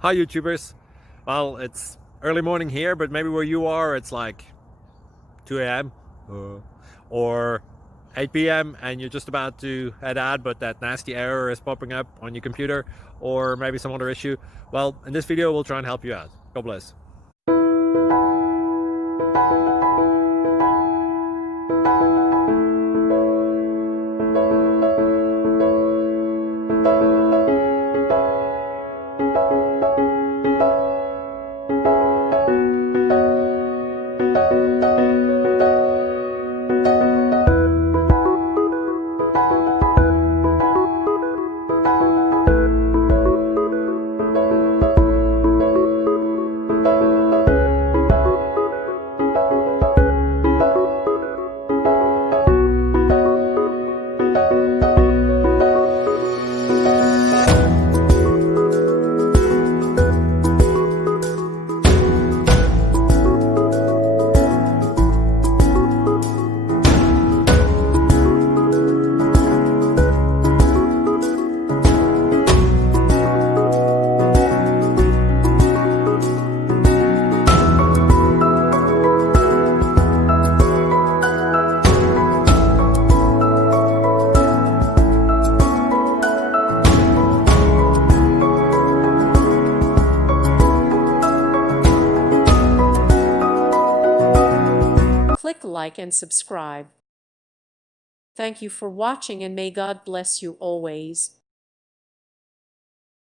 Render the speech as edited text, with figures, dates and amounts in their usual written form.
Hi YouTubers. Well, it's early morning here, but maybe where you are it's like 2 a.m. or 8 p.m. and you're just about to head out, but that nasty error is popping up on your computer, or maybe some other issue. Well, in this video we'll try and help you out. God bless. Click like and subscribe. Thank you for watching and may God bless you always.